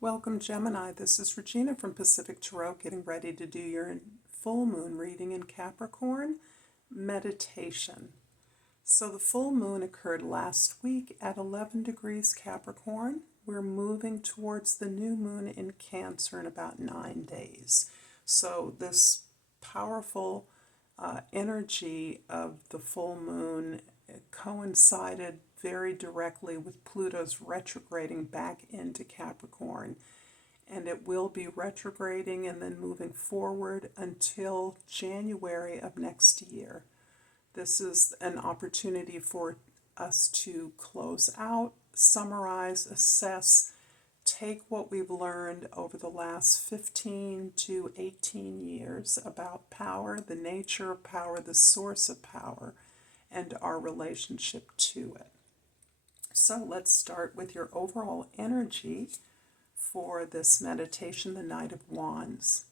Welcome, Gemini. This is Regina from Pacific Tarot, getting ready to do your full moon reading in Capricorn meditation. So the full moon occurred last week at 11 degrees Capricorn. We're moving towards the new moon in Cancer in about 9 days. So this powerful energy of the full moon coincided very directly with Pluto's retrograding back into Capricorn. And it will be retrograding and then moving forward until January of next year. This is an opportunity for us to close out, summarize, assess, take what we've learned over the last 15 to 18 years about power, the nature of power, the source of power, and our relationship to it. So let's start with your overall energy for this meditation, the Knight of Wands.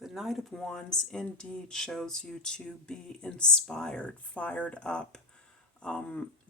The Knight of Wands indeed shows you to be inspired, fired up,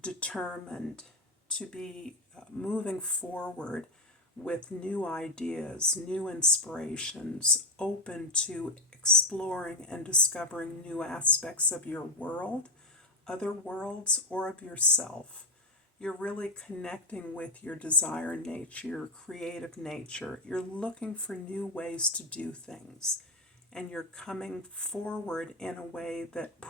determined, to be moving forward with new ideas, new inspirations, open to exploring and discovering new aspects of your world, other worlds, or of yourself. You're really connecting with your desire nature, your creative nature. You're looking for new ways to do things. And you're coming forward in a way that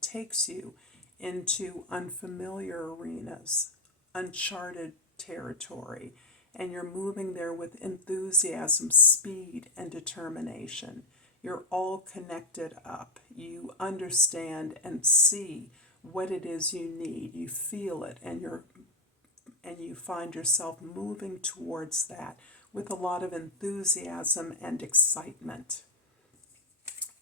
takes you into unfamiliar arenas, uncharted territory. And you're moving there with enthusiasm, speed, and determination. You're all connected up. You understand and see what it is you need. You feel it, and you find yourself moving towards that with a lot of enthusiasm and excitement.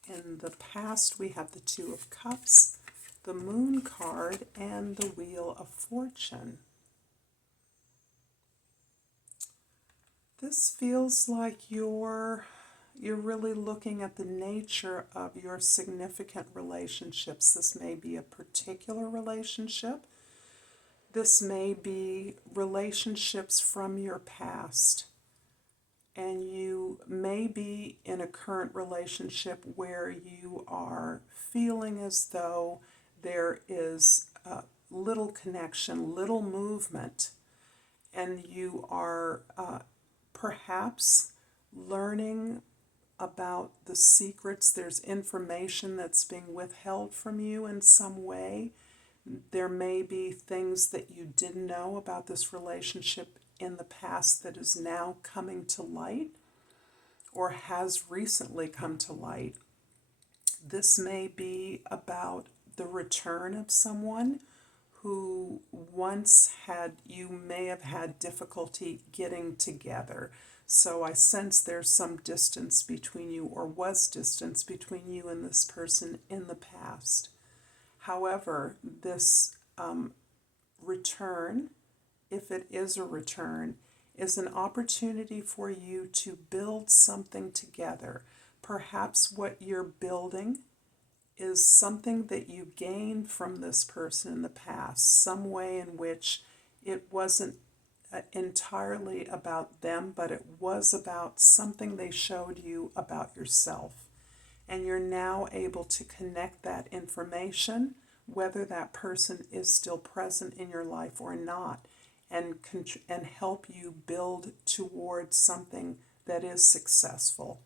In the past, we have the Two of Cups, the Moon card, and the Wheel of Fortune. This feels like you're really looking at the nature of your significant relationships. This may be a particular relationship. This may be relationships from your past. And you may be in a current relationship where you are feeling as though there is little connection, little movement, and you are perhaps learning about the secrets. There's information that's being withheld from you in some way. There may be things that you didn't know about this relationship in the past that is now coming to light or has recently come to light. This may be about the return of someone who once you may have had difficulty getting together. So I sense there's some distance between you, or was distance between you and this person in the past. However, this return, if it is a return, is an opportunity for you to build something together. Perhaps what you're building is something that you gained from this person in the past, some way in which it wasn't entirely about them, but it was about something they showed you about yourself. And you're now able to connect that information, whether that person is still present in your life or not, and help you build towards something that is successful.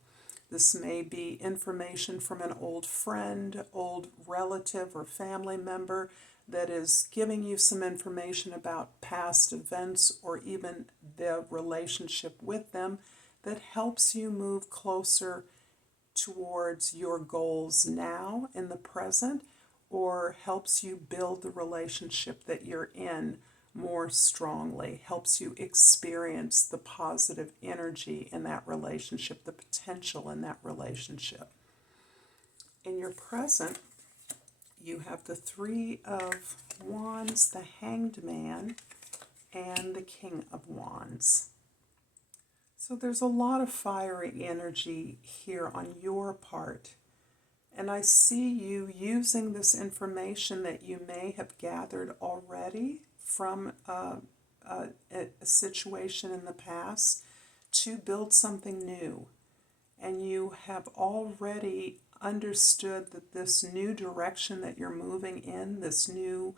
This may be information from an old friend, old relative, or family member that is giving you some information about past events or even the relationship with them that helps you move closer towards your goals now in the present, or helps you build the relationship that you're in more strongly, helps you experience the positive energy in that relationship, the potential in that relationship. In your present, you have the Three of Wands, the Hanged Man, and the King of Wands. So there's a lot of fiery energy here on your part. And I see you using this information that you may have gathered already from a situation in the past to build something new. And you have already understood that this new direction that you're moving in, this new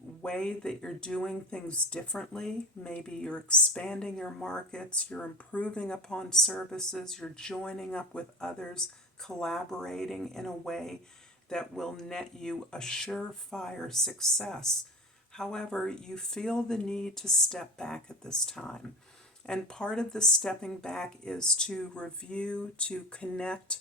way that you're doing things differently, maybe you're expanding your markets, you're improving upon services, you're joining up with others, collaborating in a way that will net you a surefire success. However, you feel the need to step back at this time. And part of the stepping back is to review, to connect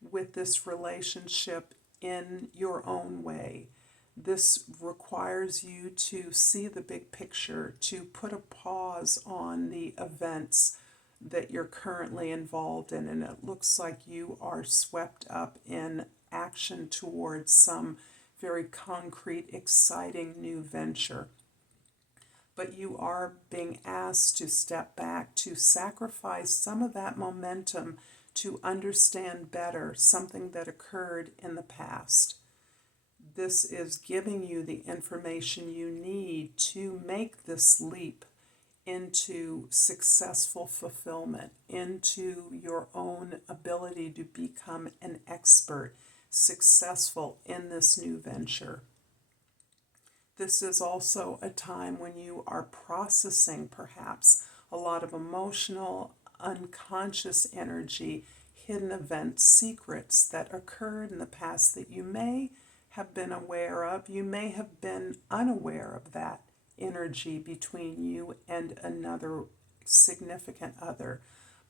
with this relationship in your own way. This requires you to see the big picture, to put a pause on the events that you're currently involved in, and it looks like you are swept up in action towards some very concrete, exciting new venture. But you are being asked to step back, to sacrifice some of that momentum to understand better something that occurred in the past. This is giving you the information you need to make this leap into successful fulfillment, into your own ability to become an expert, successful in this new venture. This is also a time when you are processing perhaps a lot of emotional, unconscious energy, hidden events, secrets that occurred in the past that you may have been aware of. You may have been unaware of that energy between you and another significant other.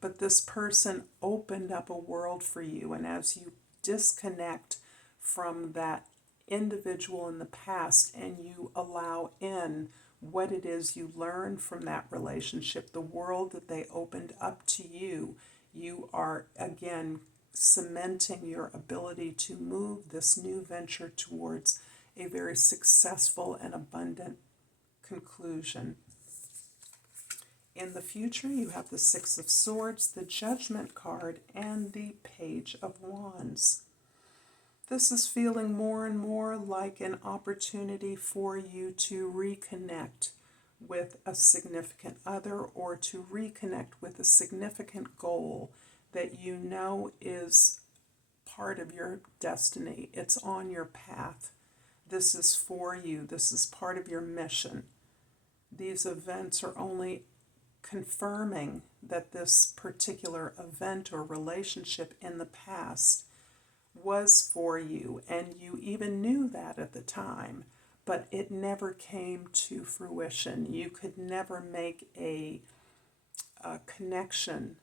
But this person opened up a world for you, and as you disconnect from that individual in the past and you allow in what it is you learned from that relationship, the world that they opened up to you, you are again cementing your ability to move this new venture towards a very successful and abundant conclusion. In the future, you have the Six of Swords, the Judgment card, and the Page of Wands. This is feeling more and more like an opportunity for you to reconnect with a significant other, or to reconnect with a significant goal that you know is part of your destiny. It's on your path. This is for you. This is part of your mission. These events are only confirming that this particular event or relationship in the past was for you, and you even knew that at the time, but it never came to fruition. You could never make a connection,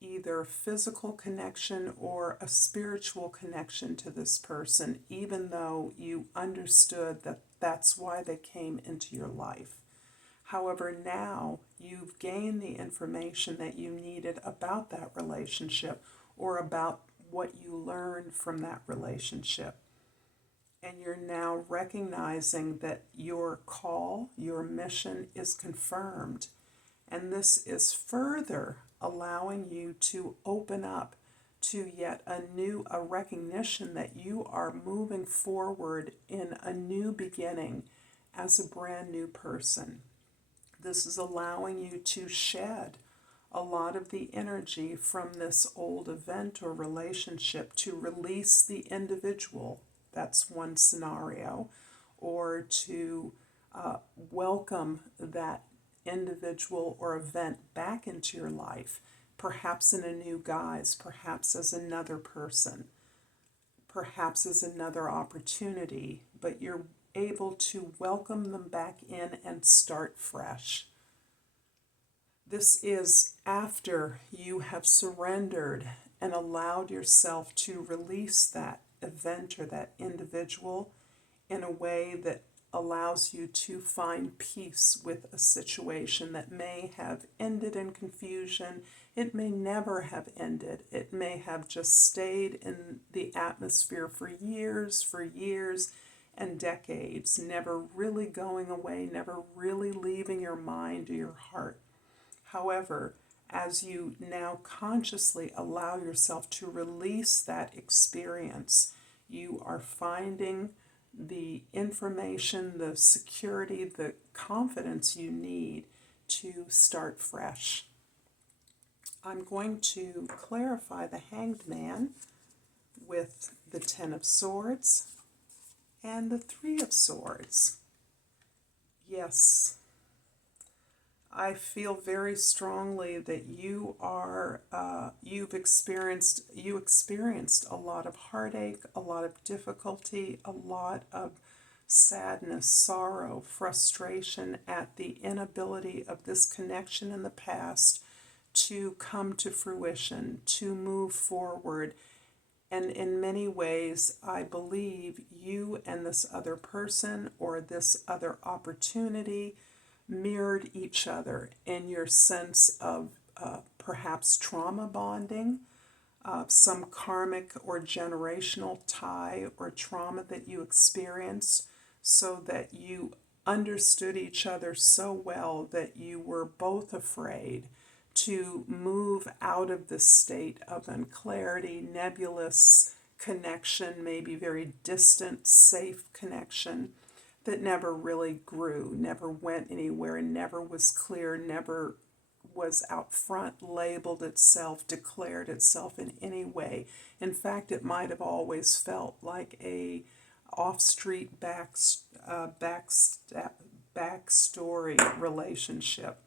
either a physical connection or a spiritual connection to this person, even though you understood that that's why they came into your life. However, now you've gained the information that you needed about that relationship, or about what you learned from that relationship. And you're now recognizing that your call, your mission is confirmed. And this is further allowing you to open up to yet a recognition that you are moving forward in a new beginning as a brand new person. This is allowing you to shed a lot of the energy from this old event or relationship, to release the individual. That's one scenario. Or to welcome that individual or event back into your life, perhaps in a new guise, perhaps as another person, perhaps as another opportunity, but you're able to welcome them back in and start fresh. This is after you have surrendered and allowed yourself to release that event or that individual in a way that allows you to find peace with a situation that may have ended in confusion. It may never have ended. It may have just stayed in the atmosphere for years and decades, never really going away, never really leaving your mind or your heart. However, as you now consciously allow yourself to release that experience, you are finding the information, the security, the confidence you need to start fresh. I'm going to clarify the Hanged Man with the Ten of Swords and the Three of Swords. Yes, I feel very strongly that you experienced a lot of heartache, a lot of difficulty, a lot of sadness, sorrow, frustration at the inability of this connection in the past to come to fruition, to move forward. And in many ways, I believe you and this other person or this other opportunity mirrored each other in your sense of perhaps trauma bonding, some karmic or generational tie or trauma that you experienced, so that you understood each other so well that you were both afraid to move out of this state of unclarity, nebulous connection, maybe very distant, safe connection that never really grew, never went anywhere, never was clear, never was out front, labeled itself, declared itself in any way. In fact, it might have always felt like a off-street backstory relationship.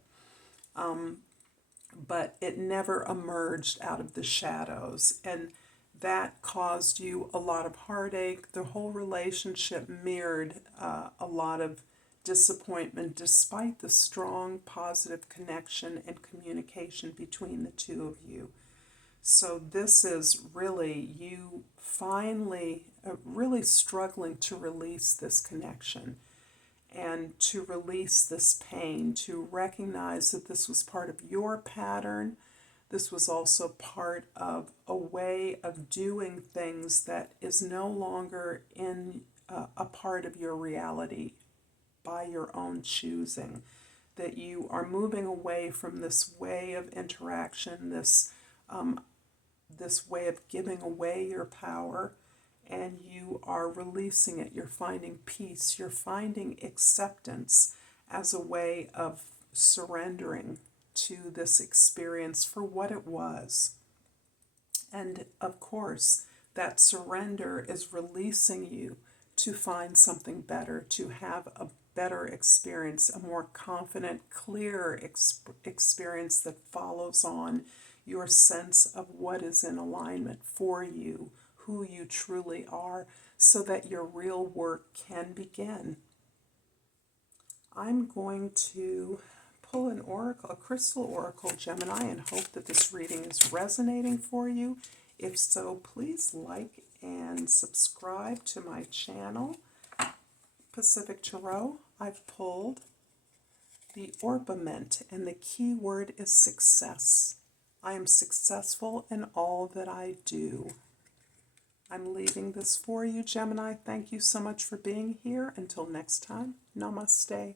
But it never emerged out of the shadows, and that caused you a lot of heartache. The whole relationship mirrored a lot of disappointment despite the strong positive connection and communication between the two of you. So this is really you finally really struggling to release this connection and to release this pain, to recognize that this was part of your pattern. This was also part of a way of doing things that is no longer in a part of your reality by your own choosing. That you are moving away from this way of interaction, this way of giving away your power, and you are releasing it. You're finding peace. You're finding acceptance as a way of surrendering to this experience for what it was. And of course, that surrender is releasing you to find something better, to have a better experience, a more confident, clearer experience that follows on your sense of what is in alignment for you, who you truly are, so that your real work can begin. I'm going to pull an oracle, a crystal oracle, Gemini, and hope that this reading is resonating for you. If so, please like and subscribe to my channel, Pacific Tarot. I've pulled the Orpiment, and the key word is success. I am successful in all that I do. I'm leaving this for you, Gemini. Thank you so much for being here. Until next time, Namaste.